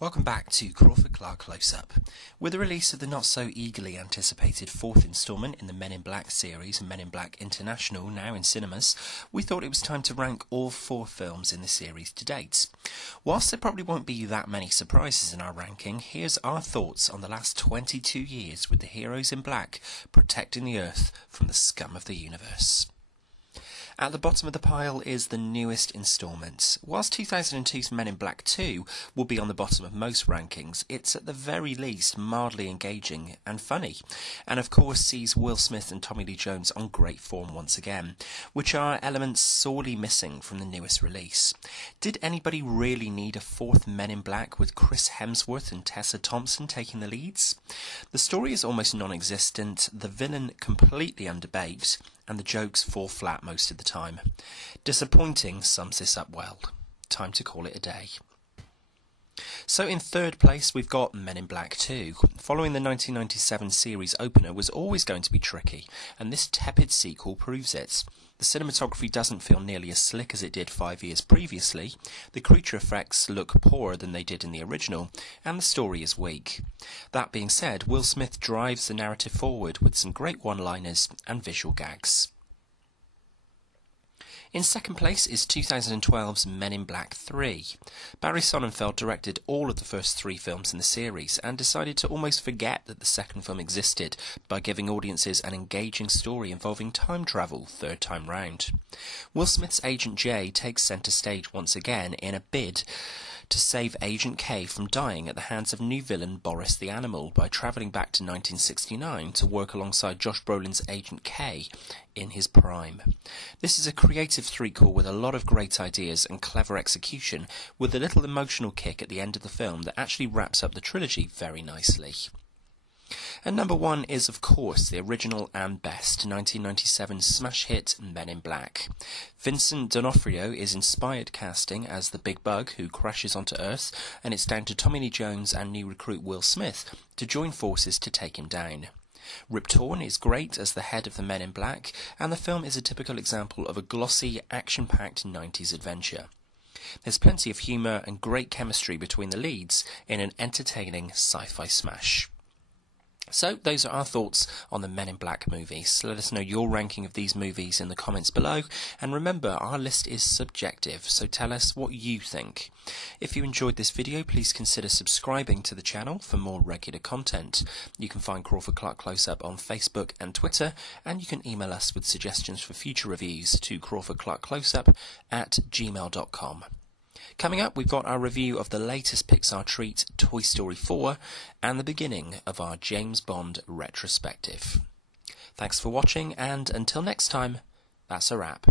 Welcome back to Crawford-Clark Close-Up. With the release of the not-so-eagerly anticipated fourth instalment in the Men in Black series, Men in Black International, now in cinemas, we thought it was time to rank all four films in the series to date. Whilst there probably won't be that many surprises in our ranking, here's our thoughts on the last 22 years with the heroes in black protecting the Earth from the scum of the universe. At the bottom of the pile is the newest instalment. Whilst 2002's Men in Black 2 will be on the bottom of most rankings, it's at the very least mildly engaging and funny, and of course sees Will Smith and Tommy Lee Jones on great form once again, which are elements sorely missing from the newest release. Did anybody really need a fourth Men in Black with Chris Hemsworth and Tessa Thompson taking the leads? The story is almost non-existent, the villain completely underbaked, and the jokes fall flat most of the time. Disappointing sums this up well. Time to call it a day. So in third place we've got Men in Black 2. Following the 1997 series opener was always going to be tricky, and this tepid sequel proves it. The cinematography doesn't feel nearly as slick as it did 5 years previously, the creature effects look poorer than they did in the original, and the story is weak. That being said, Will Smith drives the narrative forward with some great one-liners and visual gags. In second place is 2012's Men in Black 3. Barry Sonnenfeld directed all of the first three films in the series and decided to almost forget that the second film existed by giving audiences an engaging story involving time travel third time round. Will Smith's Agent J takes centre stage once again in a bid to save Agent K from dying at the hands of new villain Boris the Animal by travelling back to 1969 to work alongside Josh Brolin's Agent K in his prime. This is a creative threequel with a lot of great ideas and clever execution, with a little emotional kick at the end of the film that actually wraps up the trilogy very nicely. And number one is, of course, the original and best 1997 smash hit Men in Black. Vincent D'Onofrio is inspired casting as the big bug who crashes onto Earth, and it's down to Tommy Lee Jones and new recruit Will Smith to join forces to take him down. Rip Torn is great as the head of the Men in Black, and the film is a typical example of a glossy, action-packed 90s adventure. There's plenty of humour and great chemistry between the leads in an entertaining sci-fi smash. So, those are our thoughts on the Men in Black movies. Let us know your ranking of these movies in the comments below, and remember, our list is subjective, so tell us what you think. If you enjoyed this video, please consider subscribing to the channel for more regular content. You can find Crawford-Clark Close-Up on Facebook and Twitter, and you can email us with suggestions for future reviews to crawfordclarkcloseup@gmail.com. Coming up, we've got our review of the latest Pixar treat, Toy Story 4, and the beginning of our James Bond retrospective. Thanks for watching, and until next time, that's a wrap.